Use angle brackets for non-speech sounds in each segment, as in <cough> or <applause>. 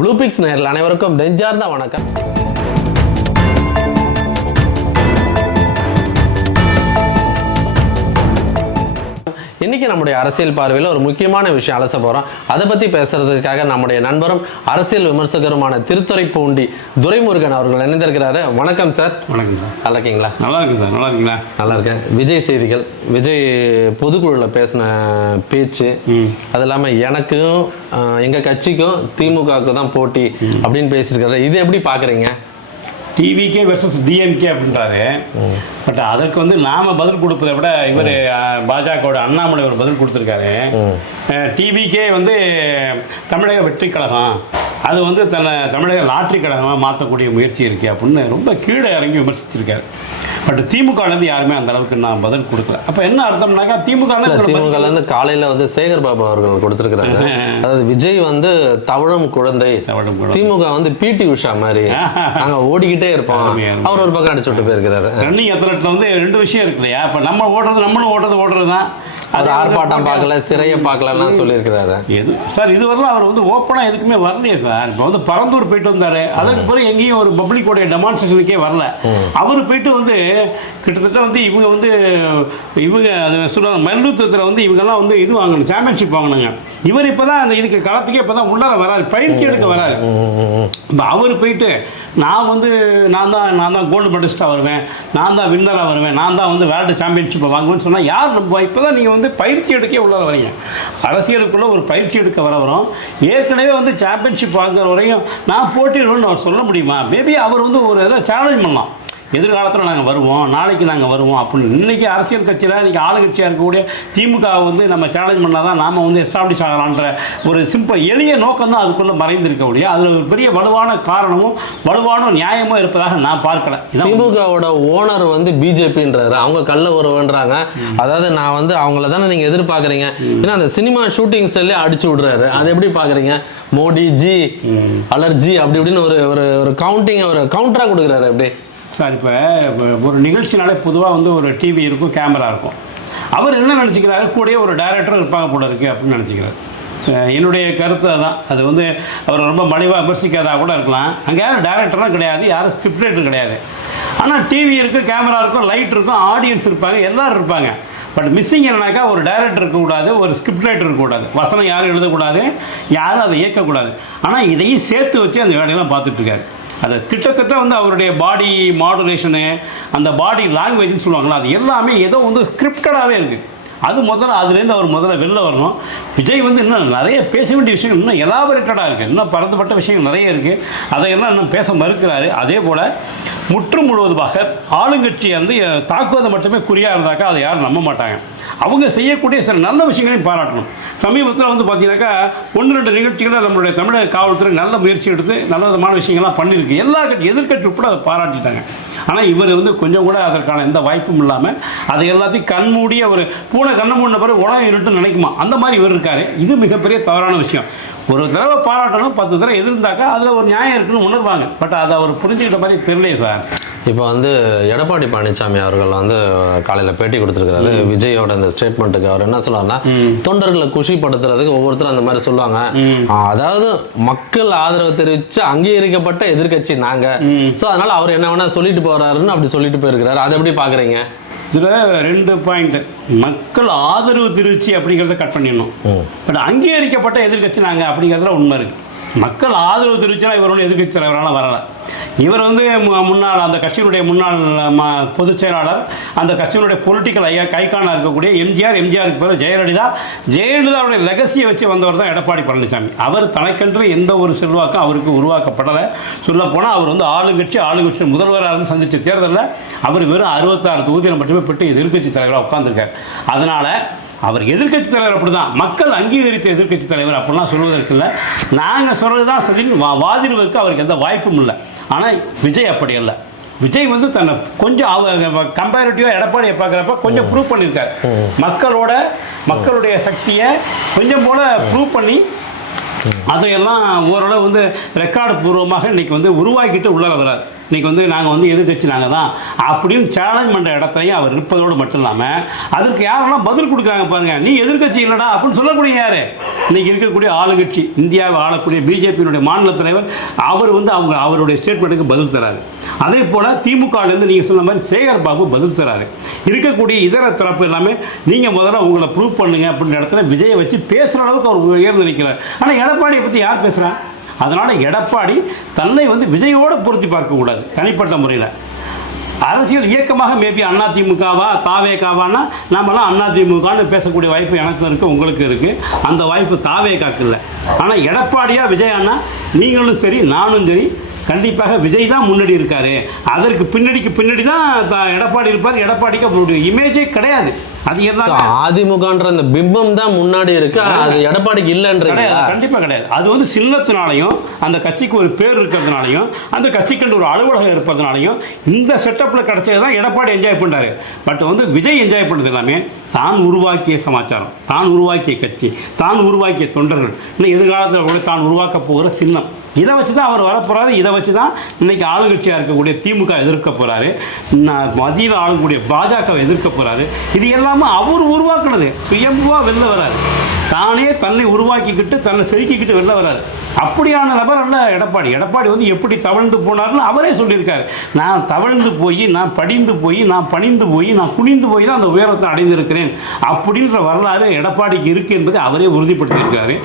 ப்ளூபிக்ஸ் நேரில் அனைவருக்கும் நெஞ்சார்ந்த வணக்கம். இன்னைக்கு நம்முடைய அரசியல் பார்வையில் ஒரு முக்கியமான விஷயம் அலச போகிறோம் அதை பற்றி பேசுறதுக்காக நம்முடைய நண்பரும் அரசியல் விமர்சகருமான திருத்துறைப்பூண்டி துரைமுருகன் அவர்கள் இணைந்திருக்கிறாரு. வணக்கம் சார். வணக்கம் சார். நல்லா இருக்கீங்களா நல்லா இருக்கு சார். நல்லா இருக்கீங்களா? நல்லா இருக்கேன் விஜய் செய்திகள். விஜய் பொதுக்குழுவில் பேசின பேச்சு. அது இல்லாமல் எனக்கும் அஹ், எங்க கட்சிக்கும் திமுகவுக்கு தான் போட்டி அப்படின்னு பேசியிருக்காரு. இது எப்படி பார்க்குறீங்க டிவிகே வெர்சஸ் டிஎம்கே அப்படின்றாரு. பட் அதற்கு வந்து நாம பதில் கொடுப்பதை விட இவர் பாஜகவோட அண்ணாமலை ஒரு பதில் கொடுத்துருக்காரு. டிவிக்கே வந்து தமிழக வெற்றி கழகம் அது வந்து தன்னை தமிழக லாட்ரி கழகமாக மாற்றக்கூடிய முயற்சி இருக்கு அப்படின்னு ரொம்ப கீழே இறங்கி விமர்சிச்சிருக்காரு. பட் திமுகலேருந்து யாருமே அந்த அளவுக்கு நான் பதில் கொடுக்கல. அப்போ என்ன அர்த்தம்னாக்கா திமுக இல்ல திமுகல இருந்து காலையில வந்து சேகர் பாபு அவர்கள் கொடுத்திருக்கிறாங்க. அதாவது விஜய் வந்து தவழும் குழந்தை. திமுக வந்து பிடி உஷா மாதிரி. நாங்க ஓடிக்கிட்டே இருப்போம். அவர் ஒரு பக்கம் அடிச்சு விட்டு போயிருக்கிறாரு. ரன்னிங் அத்லெட்டில் வந்து ரெண்டு விஷயம் இருக்கு இல்லையா? இப்போ நம்ம ஓடுறது நம்மளும் ஓடுறது ஓடுறது தான் அவர் ஆர்ப்பாட்டம் பார்க்கல சிறையை பார்க்கலலாம் சொல்லியிருக்கிறாரு. எது சார் இதுவரைக்கும் அவர் வந்து ஓப்பனாக எதுக்குமே வரலையே சார். இப்போ வந்து பரந்தூர் போயிட்டு வந்தார். அதற்கு பிறகு எங்கேயும் ஒரு பப்ளிக்கோடைய டெமான்ஸ்ட்ரேஷனுக்கே வரல. அவர் போயிட்டு வந்து கிட்டத்தட்ட வந்து இவங்க வந்து இவங்க அது சொல்லுவாங்க மல்யுத்தத்தில் வந்து இவங்கெல்லாம் வந்து இது வாங்கணும் சாம்பியன்ஷிப் வாங்கினாங்க இவர் இப்போ தான் அந்த இதுக்கு களத்துக்கே இப்போ தான் உள்ளார வராரு பயிற்சி எடுக்க வராரு. இப்போ அவர் போயிட்டு நான் வந்து நான் தான் நான் தான் கோல்டு மெடலிஸ்ட்டாக வருவேன் நான் தான் வின்னராக வருவேன் நான் தான் வந்து வேர்ல்டு சாம்பியன்ஷிப்பை வாங்குவேன்னு சொன்னால் யார் நம்புவா? இப்போ தான் நீங்கள் வந்து பயிற்சி எடுக்கே உள்ளார வரீங்க. அரசியலுக்குள்ளே ஒரு பயிற்சி எடுக்க வர வரோம் ஏற்கனவே வந்து சாம்பியன்ஷிப் வாங்குற வரையும் நான் போட்டிடுவேன்னு அவர் சொல்ல முடியுமா? மேபி அவர் வந்து ஒரு ஏதாவது சேலஞ்ச் பண்ணலாம். எதிர்காலத்தில் நாங்கள் வருவோம் நாளைக்கு நாங்கள் வருவோம் அப்படின்னு. இன்றைக்கி அரசியல் கட்சியில் இன்றைக்கி ஆளுங்கட்சியாக இருக்கக்கூடிய திமுக வந்து நம்ம சேலஞ்ச் பண்ணால் தான் நாம் வந்து எஸ்டாப்ளிஷ் ஆகலான்ற ஒரு சிம்பிள் எளிய நோக்கம் தான் அதுக்குள்ளே மறைந்திருக்க முடியும் அதில் ஒரு பெரிய வலுவான காரணமும் வலுவான நியாயமும் இருப்பதாக நான் பார்க்கல. திமுகவோட ஓனர் வந்து பிஜேபின்றாரு. அவங்க கள்ள உறவுன்றாங்க. அதாவது நான் வந்து அவங்கள தானே நீங்க எதிர்பார்க்கறீங்க. ஏன்னா அந்த சினிமா ஷூட்டிங் ஸ்டைல்லே அடிச்சு விடுறாரு. அதை எப்படி பாக்குறீங்க மோடி ஜி அலர்ஜி அப்படி இப்படின்னு ஒரு ஒரு ஒரு கவுண்டிங் ஒரு கவுண்டரா கொடுக்குறாரு அப்படி. சார் இப்போ ஒரு நிகழ்ச்சினாலே பொதுவாக வந்து ஒரு டிவி இருக்கும் கேமரா இருக்கும். அவர் என்ன நினச்சிக்கிறாரு? கூடயே ஒரு டைரக்டர் இருப்பாங்க போல இருக்குது அப்படின்னு நினச்சிக்கிறார். என்னுடைய கருத்து அதுதான் அது வந்து அவர் ரொம்ப மலிவாக விமர்சிக்காதா கூட இருக்கலாம். அங்கே யாரும் டேரக்டர்லாம் கிடையாது யாரும் ஸ்கிரிப்ட் ரைட்டர் கிடையாது. ஆனால் டிவி இருக்குது கேமரா இருக்கும் லைட் இருக்கும் ஆடியன்ஸ் இருப்பாங்க எல்லோரும் இருப்பாங்க. பட் மிஸ்ஸிங் என்னன்னாக்கா ஒரு டைரக்டர் இருக்கக்கூடாது ஒரு ஸ்கிரிப்ட் ரைட்டர் இருக்கக்கூடாது. வசனம் யாரும் எழுதக்கூடாது யாரும் அதை இயக்கக்கூடாது. ஆனால் இதையும் சேர்த்து வச்சு அந்த வேலையெல்லாம் பார்த்துட்ருக்காரு அது கிட்டத்தட்ட வந்து அவருடைய பாடி மாடுலேஷனு அந்த பாடி லாங்குவேஜ்னு சொல்லுவாங்களா அது எல்லாமே ஏதோ வந்து ஸ்கிரிப்டடாகவே இருக்குது அது முதல்ல அதுலேருந்து அவர் முதல்ல வெளில வரணும். விஜய் வந்து இன்னும் நிறைய பேச வேண்டிய விஷயங்கள் இன்னும் எலாபரேட்டடாக இருக்குது இன்னும் பறந்துபட்ட விஷயங்கள் நிறைய இருக்குது அதையெல்லாம் இன்னும் பேச மறுக்கிறாரு. அதே போல் முற்று முழுவதுமாக ஆளுங்கட்சியை வந்து தாக்குவதை மட்டுமே குறியாக இருந்தாக்கா அதை யாரும் நம்ப மாட்டாங்க. அவங்க செய்யக்கூடிய சில நல்ல விஷயங்களையும் பாராட்டணும். சமீபத்தில் வந்து பார்த்தீங்கன்னாக்கா ஒன்று ரெண்டு நிகழ்ச்சிகளில் நம்மளுடைய தமிழக காவல்துறை நல்ல முயற்சி எடுத்து நல்ல விதமான விஷயங்கள்லாம் பண்ணியிருக்கு. எல்லா கட்சி எதிர்கட்சி உட்பட அதை பாராட்டிட்டாங்க. ஆனால் இவர் வந்து கொஞ்சம் கூட அதற்கான எந்த வாய்ப்பும் இல்லாமல் அதை எல்லாத்தையும் கண்மூடிய ஒரு பூனை கண்ணை மூடின பிறகு உலகம் இருட்டுன்னு நினைக்குமா? அந்த மாதிரி இவர் இருக்கார். இது மிகப்பெரிய தவறான விஷயம். ஒரு தடவை பாராட்டணும் பத்து தடவை எதிர்ந்தாக்கா அதில் ஒரு நியாயம் இருக்குன்னு உணர்வாங்க. பட் அதை அவர் புரிஞ்சுக்கிட்ட மாதிரி தெரியலையே சார். இப்போ வந்து எடப்பாடி பழனிசாமி அவர்கள் வந்து காலையில் பேட்டி கொடுத்துருக்காரு விஜயோட இந்த ஸ்டேட்மெண்ட்டுக்கு அவர் என்ன சொல்லுவாருன்னா தொண்டர்களை குஷிப்படுத்துறதுக்கு ஒவ்வொருத்தரும் அந்த மாதிரி சொல்லுவாங்க. அதாவது மக்கள் ஆதரவு தெரிவித்து அங்கீகரிக்கப்பட்ட எதிர்க்கட்சி நாங்க. ஸோ அதனால அவர் என்ன வேணா சொல்லிட்டு போறாருன்னு அப்படி சொல்லிட்டு போயிருக்கிறாரு. அதை எப்படி பாக்குறீங்க? இதில் ரெண்டு பாயிண்ட் மக்கள் ஆதரவு தெரிவிச்சு அப்படிங்கிறத கட் பண்ணிடணும். பட் அங்கீகரிக்கப்பட்ட எதிர்க்கட்சி நாங்கள் அப்படிங்கிறதுல உண்மை இருக்குது மக்கள் ஆதரவு தெரிவிச்சா இவர் ஒன்றும் எதிர்க்கட்சி தலைவரால் வரல. இவர் வந்து மு- முன்னாள் அந்த கட்சியினுடைய முன்னாள் ம பொதுச் செயலாளர் அந்த கட்சியினுடைய பொலிட்டிக்கல் ஐயா கைக்கான இருக்கக்கூடிய எம்ஜிஆர் எம்ஜிஆருக்கு பிறகு ஜெயலலிதா ஜெயலலிதாவுடைய லெகசியை வச்சு வந்தவர் தான் எடப்பாடி பழனிசாமி. அவர் தனக்கென்று எந்த ஒரு செல்வாக்கும் அவருக்கு உருவாக்கப்படலை. சொல்லப்போனால் அவர் வந்து ஆளுங்கட்சி ஆளுங்கட்சி முதல்வராக இருந்து சந்தித்த தேர்தலில் அவர் வெறும் அறுபத்தாறு தொகுதியில் மட்டுமே பெற்று எதிர்க்கட்சி தலைவராக உட்காந்துருக்கார் அதனால் அவர் எதிர்கட்சி தலைவர் அப்படிதான். மக்கள் அங்கீகரித்த எதிர்கட்சி தலைவர் அப்படிலாம் சொல்வதற்கு இல்லை நாங்கள் சொல்கிறது தான் சதின் வா வாதிடுவதற்கு அவருக்கு எந்த வாய்ப்பும் இல்லை. ஆனால் விஜய் அப்படி இல்லை விஜய் வந்து தன்னை கொஞ்சம் அவ கம்பேரிட்டிவாக எடப்பாடியை பார்க்குறப்ப கொஞ்சம் ப்ரூவ் பண்ணியிருக்காரு. மக்களோட மக்களுடைய சக்தியை கொஞ்சம் போல ப்ரூவ் பண்ணி அதையெல்லாம் ஓரளவு வந்து ரெக்கார்டு பூர்வமாக இன்னைக்கு வந்து உருவாக்கிட்டு உள்ளே வர்றார் இன்னைக்கு வந்து நாங்கள் வந்து எதிர்க்கட்சி நாங்கள் தான். அப்படின்னு சேலஞ்ச் பண்ணுற இடத்தையும் அவர் இருப்பதோடு மட்டும் இல்லாமல் அதற்கு யாரெல்லாம் பதில் கொடுக்குறாங்க பாருங்கள் நீ எதிர்கட்சி இல்லைடா அப்படின்னு சொல்லக்கூடிய யார்? இன்னைக்கு இருக்கக்கூடிய ஆளுங்கட்சி இந்தியாவை ஆளக்கூடிய பிஜேபியினுடைய மாநில தலைவர் அவர் வந்து அவங்க அவருடைய ஸ்டேட்மெண்ட்டுக்கு பதில் தராரு. அதே போல் திமுகலேருந்து நீங்கள் சொன்ன மாதிரி சேகர் பாபு பதில் சொல்கிறாரு இருக்கக்கூடிய இதர தரப்பு எல்லாமே நீங்கள் முதல்ல உங்களை ப்ரூவ் பண்ணுங்க அப்படின்ற இடத்துல விஜயை வச்சு பேசுகிற அளவுக்கு அவர் உயர்ந்து நிற்கிறார் ஆனால் எடப்பாடியை பற்றி யார் பேசுகிறா அதனால் எடப்பாடி தன்னை வந்து விஜயோடு பொருத்தி பார்க்கக்கூடாது தனிப்பட்ட முறையில். அரசியல் இயக்கமாக மேபி அண்ணா அதிமுகவா தாவேகாவானா நாமெல்லாம் திமுகன்னு பேசக்கூடிய வாய்ப்பு எனக்கு இருக்குது உங்களுக்கு இருக்குது அந்த வாய்ப்பு தாவேகாக்கு இல்லை. ஆனால் எடப்பாடியாக விஜய் அண்ணா நீங்களும் சரி நானும் சரி கண்டிப்பாக விஜய் தான் முன்னாடி இருக்காரு. அதற்கு பின்னாடிக்கு பின்னாடி தான் எடப்பாடி இருப்பார். எடப்பாடிக்கு அவருடைய இமேஜே கிடையாது. அது அதிமுகன்ற அந்த பிம்பம் தான் முன்னாடி இருக்கு. அது எடப்பாடிக்கு இல்லைன்றீங்களா? கிடையாது. கண்டிப்பா கிடையாது. அது வந்து சின்னத்தினாலையும் அந்த கட்சிக்கு ஒரு பேர் இருக்கிறதுனாலையும் அந்த கட்சிக்கு ஒரு அலுவலகம் இருப்பதனாலையும் இந்த செட்டப்ல கிடைச்சது தான் எடப்பாடி என்ஜாய் பண்றாரு. பட் வந்து விஜய் என்ஜாய் பண்ணது எல்லாமே தான் உருவாக்கிய சமாச்சாரம் தான் உருவாக்கிய கட்சி தான் உருவாக்கிய தொண்டர்கள். இல்லை எதிர்காலத்தில் கூட தான் உருவாக்க போகிற சின்னம். இதை வச்சு தான் அவர் வரப்போறாரு இதை வச்சு தான் இன்னைக்கு ஆளுங்கட்சியாக இருக்கக்கூடிய திமுக எதிர்க்க போறாரு. ந- மத்தியில் ஆளக்கூடிய பாஜகவை எதிர்க்க போறாரு. இது எல்லாமே அவர் உருவாக்குனது. சுயம்புவா வெளில வராரு. தானே தன்னை உருவாக்கிக்கிட்டு தன்னை செதுக்கிக்கிட்டு வெளில வராரு. அப்படியான நபர் அல்ல எடப்பாடி. எடப்பாடி வந்து எப்படி தவழ்ந்து போனார்னு அவரே சொல்லியிருக்காரு. நான் தவழ்ந்து போய் நான் படிந்து போய் நான் பணிந்து போய் நான் குனிந்து போய் தான் அந்த உயரத்தை அடைந்திருக்கிறேன். அப்படின்ற வரலாறு எடப்பாடிக்கு இருக்கு என்பதை அவரே உறுதிப்படுத்தியிருக்காரு.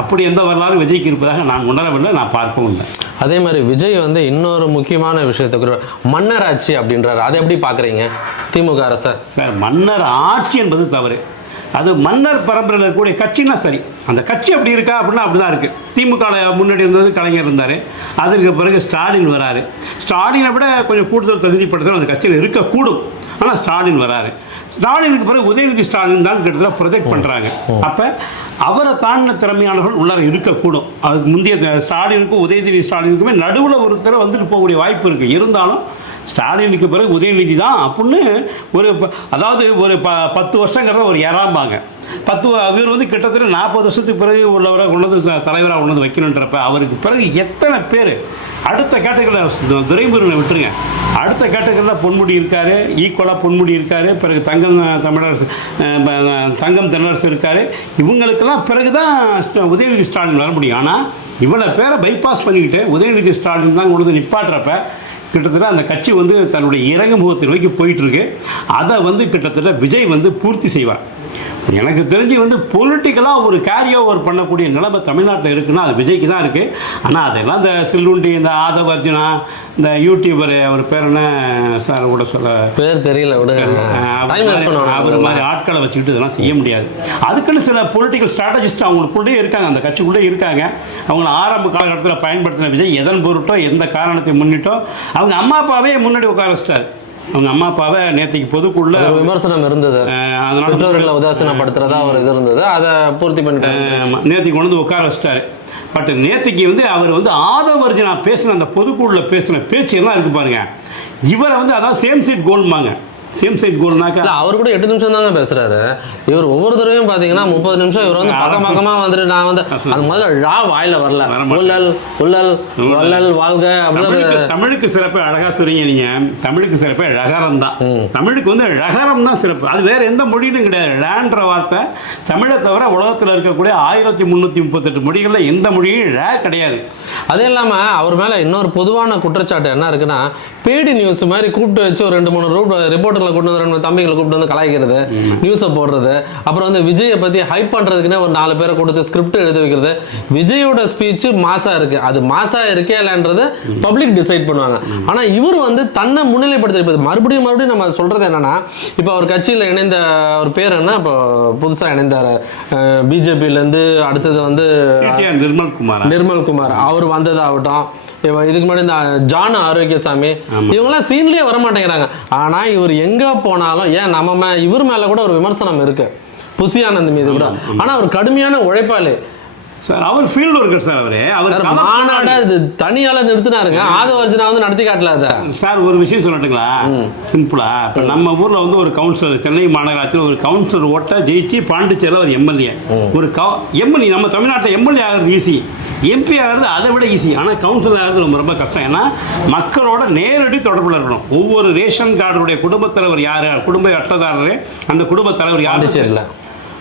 அப்படி எந்த வரலாறு விஜய்க்கு இருப்பதாக நான் உணரவில்லை நான் பார்க்கவும் இல்லை. அதே மாதிரி விஜய் வந்து இன்னொரு முக்கியமான விஷயத்தை குறி மன்னராட்சி அப்படின்றாரு. அதை எப்படி பாக்குறீங்க திமுக அரசை. சார் மன்னர் ஆட்சி என்பது தவறு. அது மன்னர் பரம்பரையில் இருக்கக்கூடிய கட்சினா சரி. அந்த கட்சி அப்படி இருக்கா அப்படின்னா அப்படி தான் இருக்குது திமுக முன்னாடி இருந்தது கலைஞர் இருந்தார். அதற்கு பிறகு ஸ்டாலின் வராரு. ஸ்டாலினை விட கொஞ்சம் கூடுதல் தகுதிப்படுத்தல் அந்த கட்சியில் இருக்கக்கூடும். ஆனால் ஸ்டாலின் வராரு. ஸ்டாலினுக்கு பிறகு உதயநிதி ஸ்டாலின் தான் கிட்டத்தட்ட ப்ரொஜெக்ட் பண்ணுறாங்க அப்போ அவரை தாண்டின திறமையானவர்கள் உள்ளார இருக்கக்கூடும். அதுக்கு முந்தைய ஸ்டாலினுக்கும் உதயநிதி ஸ்டாலினுக்குமே நடுவில் ஒருத்தர் வந்துட்டு போகக்கூடிய வாய்ப்பு இருக்குது இருந்தாலும் ஸ்டாலினுக்கு பிறகு உதயநிதி தான் அப்படின்னு ஒரு அதாவது ஒரு ப பத்து வருஷங்கிறத ஒரு இறாம்பாங்க. பத்து அவர் வந்து கிட்டத்தட்ட நாற்பது வருஷத்துக்கு பிறகு உள்ளவராக கொண்டு வந்து தலைவராக கொண்டு வந்து வைக்கணுன்றப்ப அவருக்கு பிறகு எத்தனை பேர் அடுத்த கேட்டகரியில் துரைமுருகனை விட்டுருங்க. அடுத்த கேட்டகரியில் பொன்முடி இருக்கார் ஈக்குவலாக பொன்முடி இருக்கார் பிறகு தங்கம் தமிழரசு தங்கம் தென்னரசு இருக்கார். இவங்களுக்கெல்லாம் பிறகு தான் உதயநிதி ஸ்டாலின் வர முடியும். ஆனால் இவ்வளோ பேரை பைபாஸ் பண்ணிக்கிட்டு உதயநிதி ஸ்டாலின் தான் கொண்டு வந்து நிப்பாட்டுறப்ப கிட்டத்தட்ட அந்த கட்சி வந்து தன்னுடைய இறங்கு முகத்தை நோக்கி போயிட்டு இருக்கு. அதை வந்து கிட்டத்தட்ட விஜய் வந்து பூர்த்தி செய்வார். எனக்கு தெரிஞ்சு வந்து பொலிட்டிக்கலாக ஒரு கேரி ஓவர் பண்ணக்கூடிய நிலைமை தமிழ்நாட்டில் இருக்குன்னா அது விஜய்க்கு தான் இருக்குது ஆனால் அதெல்லாம் இந்த சில்லுண்டி இந்த ஆதவ அர்ஜுனா இந்த யூடியூபர் அவர் பேர் என்ன? சார் கூட சொல்ல. பேர் தெரியல அவர் மாதிரி ஆட்களை வச்சுக்கிட்டு இதெல்லாம் செய்ய முடியாது. அதுக்குன்னு சில பொலிட்டிக்கல் ஸ்ட்ராட்டஜிஸ்ட் அவங்களுக்குள்ளே இருக்காங்க. அந்த கட்சிக்குள்ளே இருக்காங்க. அவங்கள ஆரம்ப காலகட்டத்தில் பயன்படுத்தின விஜய் எதன் பொருட்டோ எந்த காரணத்தை முன்னிட்டோ அவங்க அம்மா அப்பாவே முன்னாடி உட்கார வச்சிட்டாரு. அவங்க அம்மா அப்பாவை நேற்றுக்கு பொதுக்குள்ள விமர்சனம் இருந்தது. அதனால பெற்றோர்களை உதாசீனப்படுத்துறதா ஒரு இது இருந்தது. அதை பூர்த்தி பண்ணிட்டாங்க நேற்றுக்கு கொண்டு வந்து உட்கார வச்சிட்டாரு. பட் நேற்றுக்கு வந்து அவர் வந்து ஆதவர்ஜனா பேசின அந்த பொதுக்குழுல பேசின பேச்சு எல்லாம் இருக்கு பாருங்க. இவரை வந்து அதாவது சேம் சைட் கோல்மாங்க சேம் சைட் கோல்னாக்கா இல்ல அவர் கூட எட்டு நிமிஷம் தாங்க பேசுறாரு. இவர் ஒவ்வொரு தடவையும் பாத்தீங்கன்னா முப்பது நிமிஷம் இவர் வந்து பக்கம் பக்கமா வந்துட்டு நான் வந்து அது முதல்ல ரா வாயில வரல. உள்ளல் உள்ளல் வள்ளல் வாழ்க அப்படின்னு தமிழுக்கு சிறப்பு அழகா சொல்றீங்க நீங்க. தமிழுக்கு சிறப்பு ழகரம் தான். தமிழுக்கு வந்து ழகரம் தான் சிறப்பு. அது வேற எந்த மொழியிலும் கிடையாது. ழன்ற வார்த்தை. தமிழை தவிர உலகத்தில் இருக்கக்கூடிய ஆயிரத்தி முந்நூற்றி முப்பத்தெட்டு மொழிகளில் எந்த மொழியும் ழ கிடையாது. அது இல்லாம அவர் மேல இன்னொரு பொதுவான குற்றச்சாட்டு என்ன இருக்குன்னா பேடி நியூஸ் மாதிரி கூப்பிட்டு வச்சு ஒரு ரெண்டு மூணு ரூட் ரிப்போர்ட்டர்களை கூட்டு வந்து ரெண்டு மூணு தம்பிகளை கூப்பிட்டு வந்து கலாய்க்கிறது நியூஸை போடுறது அப்புறம் வந்து விஜயை பத்தி ஹைப் பண்றதுக்குன்னே ஒரு நாலு பேரை கொடுத்து ஸ்கிரிப்ட் எழுதி வைக்கிறது. விஜயோட ஸ்பீச் மாசா இருக்கு. அது மாசா இருக்கே இல்லைன்றது பப்ளிக் டிசைட் பண்ணுவாங்க. ஆனா இவர் வந்து தன்னை முன்னிலைப்படுத்தி மறுபடியும் மறுபடியும் நம்ம சொல்றது என்னன்னா இப்போ அவர் கட்சியில் இணைந்த அவர் பேர் என்ன? இப்போ புதுசா இணைந்தார். பிஜேபியில இருந்து அடுத்தது வந்து நிர்மல் குமார்? அவர் வந்ததாகட்டும். இதுக்கு முன்னாடி இந்த ஜான் ஆரோக்கியசாமி. இவங்கெல்லாம் சீன்லயே வர மாட்டேங்கிறாங்க ஆனா இவர் எங்க போனாலும் ஏன் நம்ம மே- இவர் மேல கூட ஒரு விமர்சனம் இருக்கு. புசி ஆனந்த் மீது கூட. ஆனா அவர் கடுமையான உழைப்பாளி. சார் அவர் ஃபீல்டு ஒர்க்கர் சார் அவரு. அவர் மாநாடு தனியால நிறுத்தினாருங்க. ஆதவர்ஜனா வந்து நடத்தி காட்டல சார் ஒரு விஷயம் சொல்லட்டுங்களா? சிம்பிளா இப்போ நம்ம ஊர்ல வந்து ஒரு கவுன்சிலர் சென்னை மாநகராட்சியில் ஒரு கவுன்சிலர் ஓட்ட ஜெயிச்சு பாண்டிச்சேரியில் ஒரு எம்எல்ஏ. ஒரு எம்எல்ஏ நம்ம தமிழ்நாட்டில் எம்எல்ஏ ஆகிறது ஈஸி எம்பி ஆகிறது அதை விட ஈஸி ஆனால் கவுன்சிலர் ஆகிறது ரொம்ப ரொம்ப கஷ்டம். ஏன்னா மக்களோட நேரடி தொடர்பில் இருக்கணும். ஒவ்வொரு ரேஷன் கார்டுடைய குடும்பத் தலைவர் யார்? குடும்ப அட்டைதாரர். அந்த குடும்பத் தலைவர் யார்? பாண்டிச்சேரியில.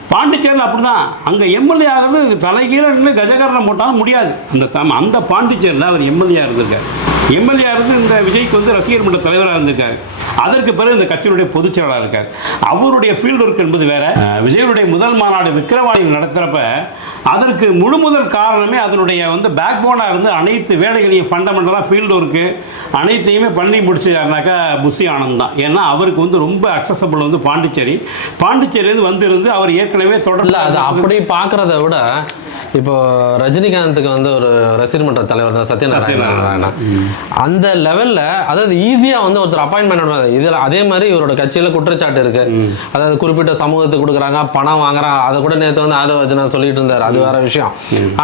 பாண்டிச்சேரியில் அப்படிதான். அங்கே எம்எல்ஏ ஆகிறது தலைகீழ நின்று கஜகரணம் போட்டாலும் முடியாது. அந்த தம் அந்த பாண்டிச்சேரியில் அவர் எம்எல்ஏ இருந்திருக்காரு. எம்எல்ஏ இருந்து இந்த விஜய்க்கு வந்து ரசிகர் மன்ற தலைவராக இருந்திருக்காரு. அதற்கு பிறகு இந்த கட்சியினுடைய பொதுச் செயலாளர் இருக்கார். அவருடைய ஃபீல்டு ஒர்க் என்பது வேற. விஜயனுடைய முதல் மாநாடு விக்கிரவாணியில் நடத்துகிறப்ப அதற்கு முழு முதல் காரணமே அதனுடைய வந்து பேக் போனாக இருந்து அனைத்து வேலைகளையும் ஃபண்டமெண்டலாக ஃபீல்டு ஒர்க்கு அனைத்தையுமே பண்ணி முடிச்சாருனாக்கா புஷி ஆனந்த் தான். ஏன்னா அவருக்கு வந்து ரொம்ப அக்சசபிள் வந்து பாண்டிச்சேரி. பாண்டிச்சேரியிலேருந்து வந்திருந்து அவர் ஏற்கனவே தொடர்ந்து அது அப்படி பாக்குறத விட இப்போ ரஜினிகாந்துக்கு வந்து ஒரு ரசிகர் மன்ற தலைவர் தான் சத்யநாராயண அந்த லெவல்ல அதாவது ஈஸியா வந்து ஒருத்தர் அப்பாயின்மெண்ட் இதுல அதே மாதிரி இவரோட கட்சியில குற்றச்சாட்டு இருக்கு. அதாவது குறிப்பிட்ட சமூகத்துக்கு கொடுக்குறாங்க பணம் வாங்குறாங்க அதை கூட நேத்து வந்து ஆதவஜனா சொல்லிட்டு இருந்தாரு. அது வேற விஷயம்.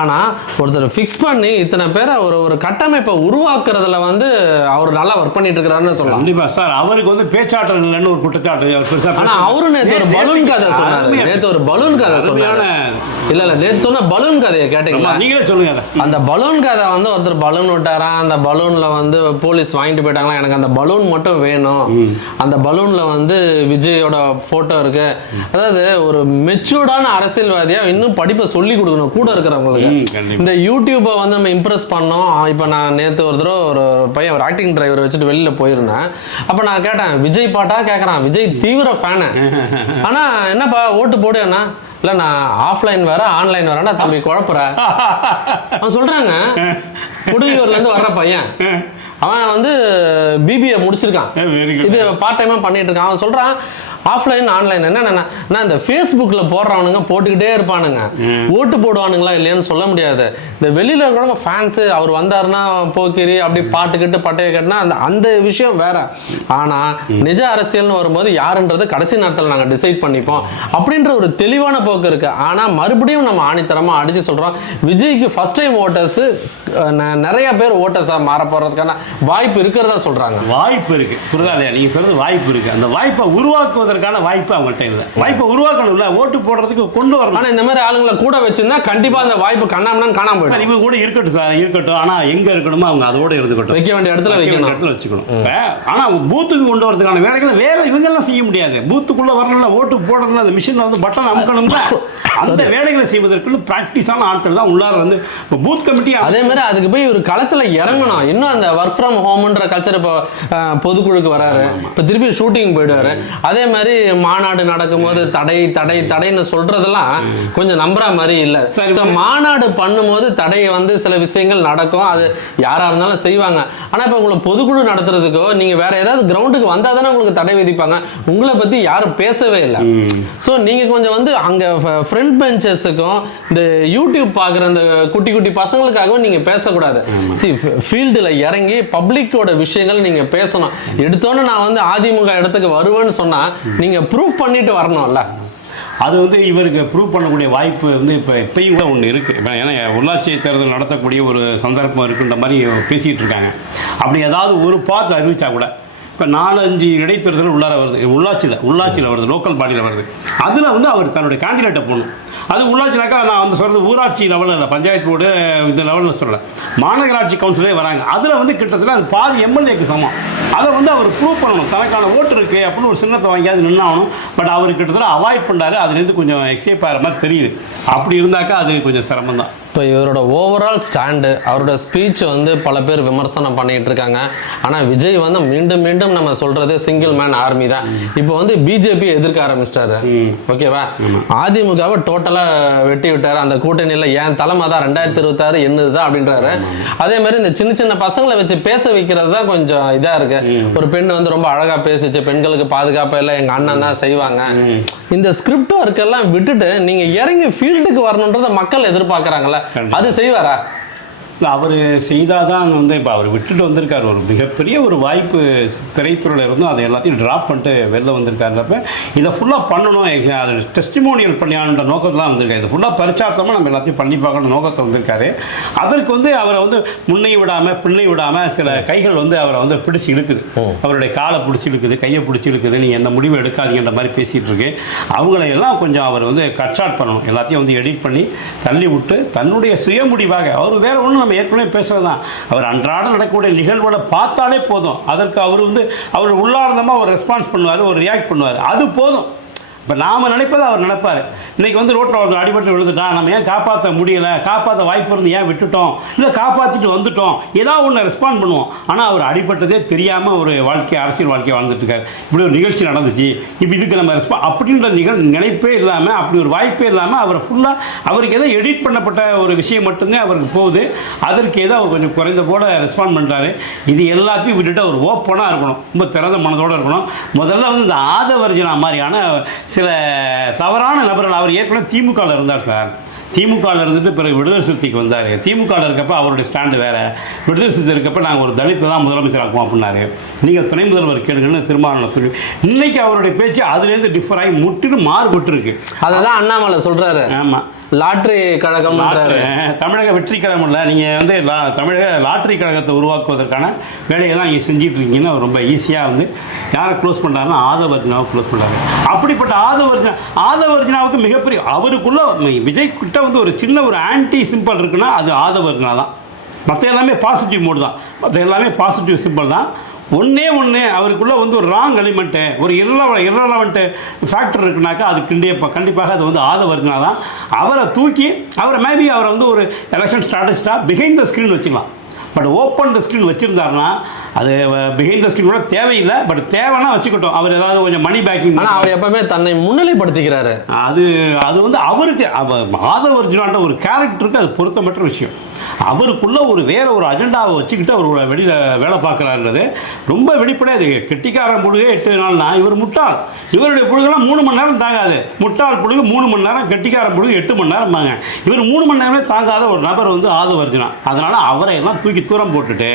ஆனா ஒருத்தர் ஃபிக்ஸ் பண்ணி இத்தனை பேரை ஒரு ஒரு கட்டமைப்பை உருவாக்குறதுல வந்து அவர் நல்லா ஒர்க் பண்ணிட்டு இருக்கிறாருன்னு சொல்லலாம். கண்டிப்பா சார். அவருக்கு வந்து பேச்சாற்றல் இல்லைன்னு ஒரு குற்றச்சாட்டு ஆனா அவரும் நேத்து ஒரு பலூன் கதை சொன்னாரு. நேத்து ஒரு பலூன் கதை சொன்னாரு. இல்ல இல்ல நேத்து சொன்ன பலூன் கதையை கேட்டீங்களா? நீங்களே சொல்லுங்க. அந்த பலூன் கதை வந்து ஒருத்தர் பலூன் விட்டாராம் அந்த பலூன்ல வந்து போலீஸ் வாங்கிட்டு போயிட்டாங்களா? எனக்கு அந்த பலூன் மட்டும் வேணும். அந்த பலூன்ல வந்து விஜயோட போட்டோ இருக்கு. அதாவது ஒரு மெச்சூர்டான அரசியல்வாதியா இன்னும் படிப்பை சொல்லி கொடுக்கணும் கூட இருக்கிறவங்களுக்கு. இந்த யூடியூப்பை வந்து நம்ம இம்ப்ரெஸ் பண்ணோம். இப்போ நான் நேற்று ஒரு தடவை ஒரு பையன் ஒரு ஆக்டிங் டிரைவர் வச்சுட்டு வெளியில் போயிருந்தேன். அப்போ நான் கேட்டேன் விஜய் பாட்டா? கேட்குறான் விஜய் தீவிர ஃபேனு <laughs> ஆனால் என்னப்பா ஓட்டு போடு அண்ணா. இல்லை நான் ஆஃப்லைன் வேற ஆன்லைன் வேறனா தம்பி குழப்புற. அவன் சொல்கிறாங்க குடியூர்லேருந்து வர்ற பையன். அவன் வந்து பிபிஏ முடிச்சிருக்கான். இது பார்ட் டைமாக பண்ணிட்டு இருக்கான். அவன் சொல்றான் ஆஃப்லைன் ஆன்லைன் என்னென்ன நான் இந்த ஃபேஸ்புக்கில் போடுறவனுங்க போட்டுக்கிட்டே இருப்பானுங்க. ஓட்டு போடுவானுங்களா இல்லையான்னு சொல்ல முடியாது. இந்த வெளியில் இருக்கிறவங்க ஃபேன்ஸு அவர் வந்தாருன்னா போக்கிரி அப்படி பாட்டுக்கிட்டு பட்டையை கட்டினா அந்த அந்த விஷயம் வேற. ஆனால் நிஜ அரசியல்னு வரும்போது யாருன்றது கடைசி நேரத்தில் நாங்கள் டிசைட் பண்ணிப்போம். அப்படின்ற ஒரு தெளிவான போக்கு இருக்கு. ஆனால் மறுபடியும் நம்ம ஆணித்தரமாக அடித்து சொல்கிறோம் விஜய்க்கு ஃபர்ஸ்ட் டைம் ஓட்டர்ஸு நிறைய பேர் ஓட்டர்ஸாக மாற போகிறதுக்கான வாய்ப்பு இருக்கிறதா சொல்கிறாங்க வாய்ப்பு இருக்கு. புரியுதா இல்லையா? நீங்க சொல்றது வாய்ப்பு இருக்கு. அந்த வாய்ப்பை உருவாக்குவதற்கான வாய்ப்பு அவங்கள்ட்ட இல்லை. வாய்ப்பை உருவாக்கணும்ல ஓட்டு போடுறதுக்கு கொண்டு வரணும். ஆனா இந்த மாதிரி ஆளுங்களை கூட வச்சிருந்தா கண்டிப்பா அந்த வாய்ப்பு கண்ணாமண்ணான்னு காணாம சார் போயிடும். இவங்க கூட இருக்கட்டும் சார் இருக்கட்டும். ஆனா எங்க இருக்கணுமோ அவங்க அதோட இருந்துக்கட்டும். வைக்க வேண்டிய இடத்துல வைக்க வேண்டிய இடத்துல வச்சுக்கணும். இப்ப, ஆனா பூத்துக்கு கொண்டு வரதுக்கான வேலைகளை வேற இவங்க எல்லாம் செய்ய முடியாது. பூத்துக்குள்ள வரணும்ல ஓட்டு போடணும்ல அந்த மிஷின்ல வந்து பட்டன் அமுக்கணும்ல. அந்த வேலைகளை செய்வதற்கு பிராக்டிஸான ஆட்கள் தான் உள்ளார வந்து இப்போ பூத் கமிட்டி அதே மாதிரி அதுக்கு போய் ஒரு களத்துல இறங்கணும். இன்னும் அந்த ஒர்க் ஃப்ரம் ஹோம்ன்ற கல்ச்சர் இப்போ பொதுக்குழுக்கு வராரு. இப்போ திருப்பி ஷூட்டிங் போயிடுவாரு. அதே மாதிரி மாநாடு நடக்கும்போது தடை தடை தடைன்னு சொல்றதெல்லாம் கொஞ்சம் நம்புற மாதிரி இல்ல. ஸோ மாநாடு பண்ணும்போது தடை வந்து சில விஷயங்கள் நடக்கும். அது யாரா இருந்தாலும் செய்வாங்க. ஆனா இப்போ உங்களை பொதுக்குழு நடத்துறதுக்கோ நீங்க வேற ஏதாவது கிரவுண்டுக்கு வந்தா தானே உங்களுக்கு தடை விதிப்பாங்க. உங்களை பத்தி யாரும் பேசவே இல்லை. ஸோ நீங்க கொஞ்சம் வந்து அங்க ஃப்ரண்ட் பெஞ்சஸுக்கும் இந்த யூடியூப் பார்க்குற அந்த குட்டி குட்டி பசங்களுக்காகவும் நீங்க பேசக்கூடாது. சி ஃபீல்டில் இறங்கி பப்ளிக்கோட விஷயங்கள் நீங்க பேசணும். எடுத்தோன்னே நான் வந்து அதிமுக இடத்துக்கு வருவேன்னு சொன்னா நீங்கள் ப்ரூவ் பண்ணிட்டு வரணும்ல. அது வந்து இவருக்கு ப்ரூவ் பண்ணக்கூடிய வாய்ப்பு வந்து இப்போ இப்பயும் கூட ஒன்று இருக்குது இப்போ ஏன்னா உள்ளாட்சி தேர்தல் நடத்தக்கூடிய ஒரு சந்தர்ப்பம் இருக்குன்ற மாதிரி பேசிகிட்டு இருக்காங்க. அப்படி ஏதாவது ஒரு பார்த்து அறிவிச்சா கூட இப்போ நாலஞ்சு இடைத்தேர்தல் உள்ளார வருது. உள்ளாட்சியில் உள்ளாட்சியில் வருது லோக்கல் பாடியில் வருது. அதில் வந்து அவர் தன்னுடைய கேண்டிடேட்டை போடணும். அது உள்ளாட்சினாக்கா நான் வந்து சொல்கிறது ஊராட்சி லெவலில் இல்லை பஞ்சாயத்து போர்டு இந்த லெவலில் சொல்லலை. மாநகராட்சி கவுன்சிலே வராங்க. அதில் வந்து கிட்டத்தட்ட அது பாதி எம்எல்ஏக்கு சமம். அதை வந்து அவர் ப்ரூவ் பண்ணணும். தனக்கான ஓட்டு இருக்குது அப்படின்னு ஒரு சின்னத்தை வாங்கியாவது நின்னாகணும் பட் அவர் கிட்டத்தட்ட அவாய்ட் பண்ணார் அதுலேருந்து கொஞ்சம் எக்ஸேப் ஆகிற மாதிரி தெரியுது. அப்படி இருந்தாக்கா அது கொஞ்சம் சிரமம் தான் இப்போ இவரோட ஓவரால் ஸ்டாண்டு அவரோட ஸ்பீச் வந்து பல பேர் விமர்சனம் பண்ணிட்டு இருக்காங்க. ஆனால் விஜய் வந்து மீண்டும் மீண்டும் நம்ம சொல்றது சிங்கிள் மேன் ஆர்மி தான். இப்போ வந்து பிஜேபி எதிர்க்க ஆரம்பிச்சிட்டாரு. ஓகேவா? அதிமுகவை டோட்டலாக வெட்டி விட்டாரு. அந்த கூட்டணியில் ஏன் தலைமை தான் ரெண்டாயிரத்தி இருபத்தாறு என்னது தான் அப்படின்றாரு அதே மாதிரி இந்த சின்ன சின்ன பசங்களை வச்சு பேச வைக்கிறது தான் கொஞ்சம் இதாக இருக்கு. ஒரு பெண் வந்து ரொம்ப அழகா பேசிச்சு. பெண்களுக்கு பாதுகாப்பு எல்லாம் எங்க அண்ணன் தான் செய்வாங்க. இந்த ஸ்கிரிப்ட் ஒர்க்கெல்லாம் விட்டுட்டு நீங்க இறங்கி ஃபீல்டுக்கு வரணுன்றத மக்கள் எதிர்பார்க்கறாங்கல்ல. அது செய்வாரா? இல்லை அவர் செய்தால் தான் வந்து இப்போ அவர் விட்டுட்டு வந்திருக்காரு. ஒரு மிகப்பெரிய ஒரு வாய்ப்பு திரைத்துறையில் இருந்தும் அதை எல்லாத்தையும் ட்ராப் பண்ணிட்டு வெளில வந்திருக்காருன்றப்ப இதை ஃபுல்லாக பண்ணணும். அது டெஸ்டிமோனியல் பண்ணியான்ற நோக்கத்தில் தான் வந்திருக்காரு. இது ஃபுல்லாக பரிச்சார்த்தமாக நம்ம எல்லாத்தையும் பண்ணி பார்க்கணும் நோக்கத்தில் வந்திருக்காரு. அதற்கு வந்து அவரை வந்து முன்னை விடாமல் பின்னை விடாமல் சில கைகள் வந்து அவரை வந்து பிடிச்சி இழுக்குது. அவருடைய காலை பிடிச்சி இழுக்குது கையை பிடிச்சி இழுக்குது நீங்கள் எந்த முடிவு எடுக்காதீங்கன்ற மாதிரி பேசிகிட்டு இருக்கு. அவங்கள எல்லாம் கொஞ்சம் அவர் வந்து கட் ஷாட் பண்ணணும். எல்லாத்தையும் வந்து எடிட் பண்ணி தள்ளி விட்டு தன்னுடைய சுய முடிவாக அவர் வேற ஒன்றும் நம்ம ஏற்கனவே பேசுகிறது தான் அவர் அன்றாடம் நடக்கக்கூடிய நிகழ்வுகளை பார்த்தாலே போதும். அதற்கு அவர் வந்து அவர் உள்ளார்ந்தமாக ஒரு ரெஸ்பான்ஸ் பண்ணுவார் ஒரு ரியாக்ட் பண்ணுவார். அது போதும். இப்போ நாம் நினைப்பதை அவர் நினைப்பார். இன்றைக்கி வந்து ரோட்டில் ஒருத்தர் அடிபட்டு விழுந்துட்டா நம்ம ஏன் காப்பாற்ற முடியலை? காப்பாற்ற வாய்ப்பு இருந்து ஏன் விட்டுட்டோம்? இல்லை காப்பாற்றிட்டு வந்துட்டோம். ஏதாவது ஒன்று ரெஸ்பாண்ட் பண்ணுவோம். ஆனால் அவர் அடிபட்டதே தெரியாமல் ஒரு வாழ்க்கை அரசியல் வாழ்க்கையை வாழ்ந்துட்டுருக்காரு இப்படி ஒரு நிகழ்ச்சி நடந்துச்சு. இப்போ இதுக்கு நம்ம ரெஸ்பான் அப்படின்ற நிகழ் நினைப்பே இல்லாமல் அப்படி ஒரு வாய்ப்பே இல்லாமல் அவர் ஃபுல்லாக அவருக்கு ஏதோ எடிட் பண்ணப்பட்ட ஒரு விஷயம் மட்டும்தான் அவருக்கு போகுது. அதற்கு ஏதோ அவர் கொஞ்சம் குறைந்த போல ரெஸ்பாண்ட் பண்ணுறாரு இது எல்லாத்தையும் விட்டுட்டு அவர் ஓப்பனாக இருக்கணும். ரொம்ப திறந்த மனதோடு இருக்கணும். முதல்ல வந்து இந்த ஆதவர்ஜனா மாதிரியான சில தவறான நபர்கள் அவர் ஏற்கனவே திமுகவில் இருந்தார் சார். திமுகவில் இருந்துட்டு பிறகு விடுதலை சிறுத்தைக்கு வந்தார். திமுகவில் இருக்கப்ப அவருடைய ஸ்டாண்டு வேறு. விடுதலை சிறுத்தை இருக்கப்ப நாங்கள் ஒரு தலித்தை தான் முதலமைச்சர் ஆக்குவோம் அப்படின்னாரு. நீங்கள் துணை முதல்வர் கேளுங்கன்னு திருமாவளவன் சொல்லி இன்னைக்கு அவருடைய பேச்சு அதுலேருந்து டிஃபர் ஆகி முற்றிலும் மாறுபட்டு இருக்கு அததான் அண்ணாமலை சொல்றாரு. ஆமாம் லாட்ரி கழகம் தமிழக வெற்றி கழகம் இல்லை நீங்கள் வந்து லா- தமிழக லாட்ரி கழகத்தை உருவாக்குவதற்கான வேலையெல்லாம் நீங்கள் செஞ்சுட்டு இருக்கீங்கன்னு அவர் ரொம்ப ஈஸியாக வந்து யாரை க்ளோஸ் பண்ணுறாருன்னா ஆதவர்ஜினாவை க்ளோஸ் பண்ணுறாரு அப்படிப்பட்ட ஆதவர்ஜனா ஆதவர்ஜனாவுக்கு மிகப்பெரிய அவருக்குள்ள விஜய் கிட்ட வந்து ஒரு சின்ன ஒரு ஆன்டி சிம்பிள் இருக்குன்னா அது ஆதவர்ஜனா தான் மற்ற எல்லாமே பாசிட்டிவ் மூடு தான். மற்ற எல்லாமே பாசிட்டிவ் சிம்பிள் தான். ஒன்றே ஒன்று அவருக்குள்ள வந்து ஒரு ராங் எலிமெண்ட்டு ஒரு இரலவ இரலவெண்ட்டு ஃபேக்டர் இருக்குனாக்கா அது கண்டிப்பாக கண்டிப்பாக அது வந்து ஆதவர்ஜனா தான் அவரை தூக்கி அவரை மேபி அவரை வந்து ஒரு எலெக்ஷன் ஸ்ட்ராட்டஜிஸ்டாக பிஹைண்ட் த ஸ்க்ரீன் வச்சுக்கலாம். பட் ஓப்பன் த ஸ்க்ரீன் வச்சுருந்தாருன்னா அது பிஹைண்ட் த ஸ்க்ரீன் கூட தேவையில்லை பட் தேவைன்னா வச்சுக்கிட்டோம். அவர் ஏதாவது கொஞ்சம் மணி பேக்கிங் ஆனா அவர் எப்பவுமே தன்னை முன்னிலைப்படுத்திக்கிறாரு. அது அது வந்து அவருக்கு அவ ஆதவர்ஜுனான்ற ஒரு கேரக்டருக்கு அது பொருத்தமற்ற விஷயம். அவருக்குள்ள ஒரு வேற ஒரு அஜெண்டாவை வச்சுக்கிட்டு அவர் வெளியில் வேலை பார்க்குறாருன்றது ரொம்ப வெளிப்படையாக கெட்டிக்காரன் புழுகே எட்டு நாள்னா இவர் முட்டாள். இவருடைய புழுகெல்லாம் மூணு மணி நேரம் தாங்காது. முட்டாள் புழுகு மூணு மணி நேரம் கெட்டிக்காரன் புழுகு எட்டு மணி நேரம் தாங்க இவர் மூணு மணி நேரமே தாங்காத ஒரு நபர் வந்து ஆதவர்ஜனா. அதனால் அவரை எல்லாம் தூக்கி தூரம் போட்டுட்டு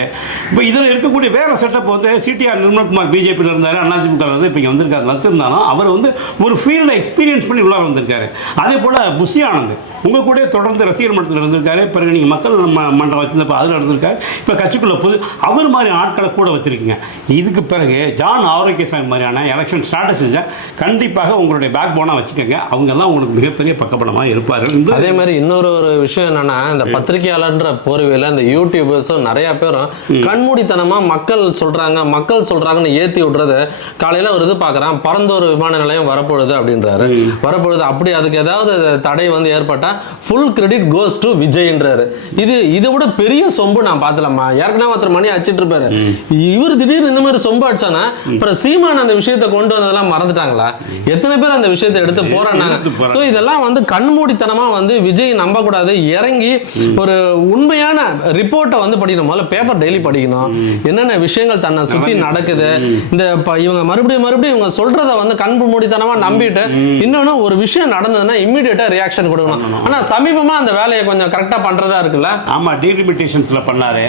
இப்போ இதில் இருக்கக்கூடிய வேற செட்டப் வந்து சிடிஆர் நிர்மல்குமார் பிஜேபியில் இருந்தார் அதிமுக வந்து இப்போ இங்கே வந்திருக்காரு. வந்திருந்தாலும் அவர் வந்து ஒரு ஃபீல்டில் எக்ஸ்பீரியன்ஸ் பண்ணி உள்ளார வந்திருக்காரு. அதே போல் புஷி ஆனந்த். உங்கள் கூட தொடர்ந்து ரசிகர் மன்றத்தில் இருந்திருக்காரு பிறகு நீங்கள் மக்கள் மன்றம் வச்சிருந்தப்ப அதில் இருந்திருக்காரு இப்போ கட்சிக்குள்ளே புது அவர் மாதிரி ஆட்களை கூட வச்சுருக்கீங்க. இதுக்கு பிறகு ஜான் ஆரோக்கியசாமி மாதிரியான எலெக்ஷன் ஸ்டார்ட் செஞ்சால் கண்டிப்பாக உங்களுடைய பேக் போனாக வச்சுக்கோங்க. அவங்கெல்லாம் உங்களுக்கு மிகப்பெரிய பக்கபலமாக இருப்பார்கள். என்று அதே மாதிரி இன்னொரு ஒரு விஷயம் என்னன்னா இந்த பத்திரிகையாளர்ன்ற போர்வையில் இந்த யூடியூபர்ஸும் நிறைய பேரும் கண்மூடித்தனமா மக்கள் சொல்றாங்க மக்கள் சொல்றாங்கன்னு ஏத்தி விடுறது காலையில ஒரு இது பார்க்கறான் பரந்தூர் விமான நிலையம் வரப்போகுது அப்படின்றாரு. வரப்போகுது. அப்படி அதுக்கு ஏதாவது தடை வந்து ஏற்பட்டா ஃபுல் கிரெடிட் கோஸ் டு விஜய்ன்றாரு. இது இதை விட பெரிய சொம்பு நான் பார்த்தலம்மா. ஏற்கனவே ஒருத்தர் மணி அடிச்சிட்டு இருப்பாரு இவர் திடீர்னு இந்த மாதிரி சொம்பு அடிச்சானா அப்புறம் சீமான் அந்த விஷயத்தை கொண்டு வந்ததெல்லாம் மறந்துட்டாங்களா? எத்தனை பேர் அந்த விஷயத்தை எடுத்து போறாங்க. ஸோ இதெல்லாம் வந்து கண்மூடித்தனமா வந்து விஜய் நம்பக்கூடாது. இறங்கி ஒரு உண்மையான ரிப்போர்ட்டை வந்து படிக்கணும். முதல்ல பேப்பர் டெய்லி படிக்கணும். என்னென்ன விஷயங்கள் தன்னை சுத்தி நடக்குது. இந்த இவங்க மறுபடியும் மறுபடியும் இவங்க சொல்றத வந்து கண் மூடித்தனமா நம்பிட்டு இன்னொன்னு ஒரு விஷயம் நடந்ததுன்னா இம்மிடியட்டா ரியாக்ஷன் கொடுக்கணும். ஆனா சமீபமா அந்த வேலையை கொஞ்சம் கரெக்டா பண்றதா இருக்குல்ல? ஆமாம் டீலிமிட்டேஷன்ஸில் பண்ணார்.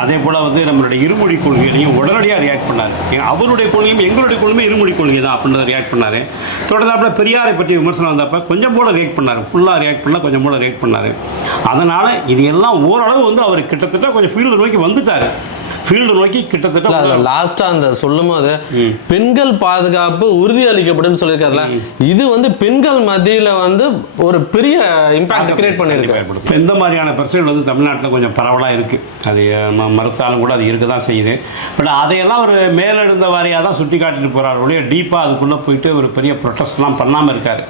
அதே போல் வந்து நம்மளுடைய இருமொழி கொள்கையிலையும் உடனடியாக ரியாக்ட் பண்ணார். அவருடைய கொள்கையும் எங்களுடைய கொள்கையும் இருமொழி கொள்கை தான் அப்படின்றத ரியாக்ட் பண்ணார். தொடர்ந்தாப்புல பெரியாரை பற்றி விமர்சனம் வந்தப்ப கொஞ்சம் போல ரியாக்ட் பண்ணார். ஃபுல்லாக ரியாக்ட் பண்ணால் கொஞ்சம் போல ரியாக்ட் பண்ணார். அதனால் இது எல்லாம் ஓரளவு வந்து அவர் கிட்டத்தட்ட கொஞ்சம் ஃபீல்டு நோக்கி வந்துட்டார். ஃபீல்டு நோக்கி கிட்டத்தட்ட லாஸ்டா அந்த சொல்லும் போது பெண்கள் பாதுகாப்பு உறுதி அளிக்கப்படும் சொல்லியிருக்காருல. இது வந்து பெண்கள் மத்தியில வந்து ஒரு பெரிய இம்பாக்ட் கிரியேட் பண்ணிருக்கு இப்போ இந்த மாதிரியான பிரச்சனைகள் வந்து தமிழ்நாட்டில் கொஞ்சம் பரவலாக இருக்குது அது மறுத்தாலும் கூட அது இருக்க தான் செய்யுது. பட் அதையெல்லாம் ஒரு மேலெழுந்த வாரியாக தான் சுட்டி காட்டிட்டு போகிறார் ஒழிய டீப்பாக அதுக்குள்ளே போயிட்டு ஒரு பெரிய ப்ரொட்டஸ்ட்லாம் பண்ணாமல் இருக்கார்.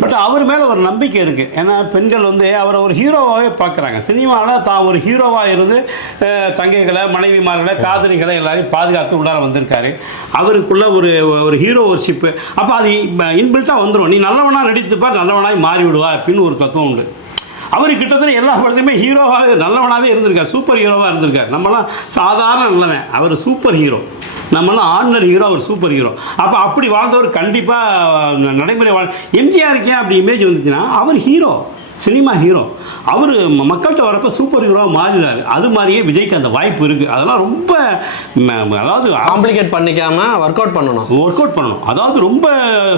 பட் அவர் மேலே ஒரு நம்பிக்கை இருக்குது ஏன்னா பெண்கள் வந்து அவரை ஒரு ஹீரோவாகவே பார்க்குறாங்க. சினிமாவில் தான் ஒரு ஹீரோவாக இருந்து தங்கைகளை மனைவிமார்களை காதலிகளை எல்லாரையும் பாதுகாத்து உள்ளார வந்திருக்காரு. அவருக்குள்ள ஒரு ஒரு ஹீரோ ஒர்ஷிப்பு அப்போ அது இன்பில்ட்டாக வந்துடும் நீ நல்லவனாக நடித்துப்பார் நல்லவனாய் மாறிவிடுவா அப்படின்னு ஒரு தத்துவம் உண்டு. அவர் கிட்டத்தட்ட எல்லா படத்துலையுமே ஹீரோவாக நல்லவனாகவே இருந்திருக்கார். சூப்பர் ஹீரோவாக இருந்திருக்கார். நம்மலாம் சாதாரண நல்லவன். அவர் சூப்பர் ஹீரோ. நம்மளாம் ஆர்டினரி ஹீரோ அவர் சூப்பர் ஹீரோ அப்போ அப்படி வாழ்ந்தவர் கண்டிப்பாக நடைமுறை வாழ் எம்ஜிஆர் இருக்கேன் அப்படி இமேஜ் வந்துச்சுன்னா அவர் ஹீரோ சினிமா ஹீரோ. அவர் மக்கள்கிட்ட வரப்போ சூப்பர் ஹீரோவாக மாறிடுறாரு. அது மாதிரியே விஜய்க்கு அந்த வாய்ப்பு இருக்குது அதெல்லாம் ரொம்ப அதாவது காம்ப்ளிகேட் பண்ணிக்காம ஒர்க் அவுட் பண்ணணும். ஒர்க் அவுட் பண்ணணும். அதாவது ரொம்ப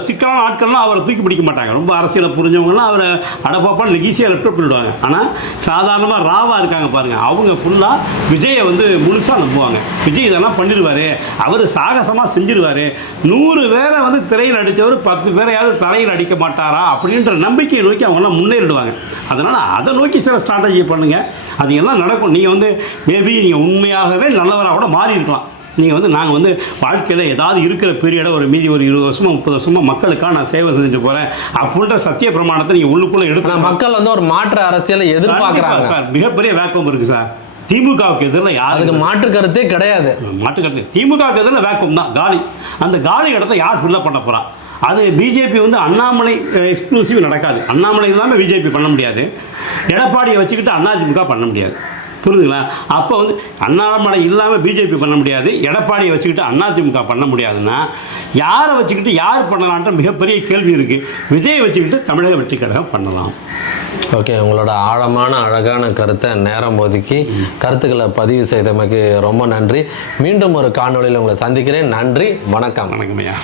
சிக்கலான ஆட்கள்லாம் அவரை தூக்கி பிடிக்க மாட்டாங்க. ரொம்ப அரசியலை புரிஞ்சவங்கலாம் அவரை அடப்பாப்பான்னு ஈஸியாக லெஃப்ட் பண்ணிவிடுவாங்க ஆனால் சாதாரணமாக ராவா இருக்காங்க பாருங்கள் அவங்க ஃபுல்லாக விஜயை வந்து முழுசாக நம்புவாங்க. விஜய் இதெல்லாம் பண்ணிடுவார். அவர் சாகசமாக செஞ்சிருவார். நூறு பேரை வந்து திரையில் அடித்தவர் பத்து பேரையாவது தலையில் அடிக்க மாட்டாரா அப்படின்ற நம்பிக்கையை நோக்கி அவங்கெல்லாம் முன்னேறிடுவாங்க. அதனால் அதை நோக்கி சில ஸ்ட்ராட்டஜி பண்ணுங்கள் அது எல்லாம் நடக்கும்? நீங்கள் வந்து மேபி நீங்கள் உண்மையாகவே நல்லவராக கூட மாறி இருக்கலாம். நீங்கள் வந்து நாங்கள் வந்து வாழ்க்கையில் ஏதாவது இருக்கிற பீரியடை ஒரு மீதி ஒரு இருபது வருஷமா முப்பது வருஷமா மக்களுக்காக நான் சேவை செஞ்சுட்டு போகிறேன் அப்படின்ற சத்திய பிரமாணத்தை நீங்கள் உள்ளுக்குள்ளே எடுத்து மக்கள் வந்து ஒரு மாற்று அரசியலை எதிர்பார்க்கறாங்க. சார். மிகப்பெரிய வேக்கம் இருக்குது சார். திமுகவுக்கு எதிரில் யாருக்கு மாற்று கருத்தே கிடையாது. மாட்டுக்கருத்து திமுகவுக்கு எதிரில் வேக்கம் தான். காலி. அந்த காலி இடத்த யார் ஃபில்லப் பண்ண போகிறா அது பிஜேபி வந்து அண்ணாமலை எக்ஸ்க்ளூசிவ் நடக்காது. அண்ணாமலை இல்லாமல் பிஜேபி பண்ண முடியாது. எடப்பாடியை வச்சுக்கிட்டு அதிமுக பண்ண முடியாது. புரியுதுங்களா அப்போ வந்து அண்ணாமலை இல்லாமல் பிஜேபி பண்ண முடியாது. எடப்பாடியை வச்சுக்கிட்டு அதிமுக பண்ண முடியாதுன்னா யாரை வச்சுக்கிட்டு யார் பண்ணலான்ற மிகப்பெரிய கேள்வி இருக்குது விஜயை வச்சுக்கிட்டு தமிழக வெற்றி கழகம் பண்ணலாம். ஓகே உங்களோட ஆழமான அழகான கருத்தை நேரம் ஒதுக்கி கருத்துக்களை பதிவு செய்தமைக்கு ரொம்ப நன்றி. மீண்டும் ஒரு காணொளியில் உங்களை சந்திக்கிறேன். நன்றி வணக்கம். வணக்கம் ஐயா.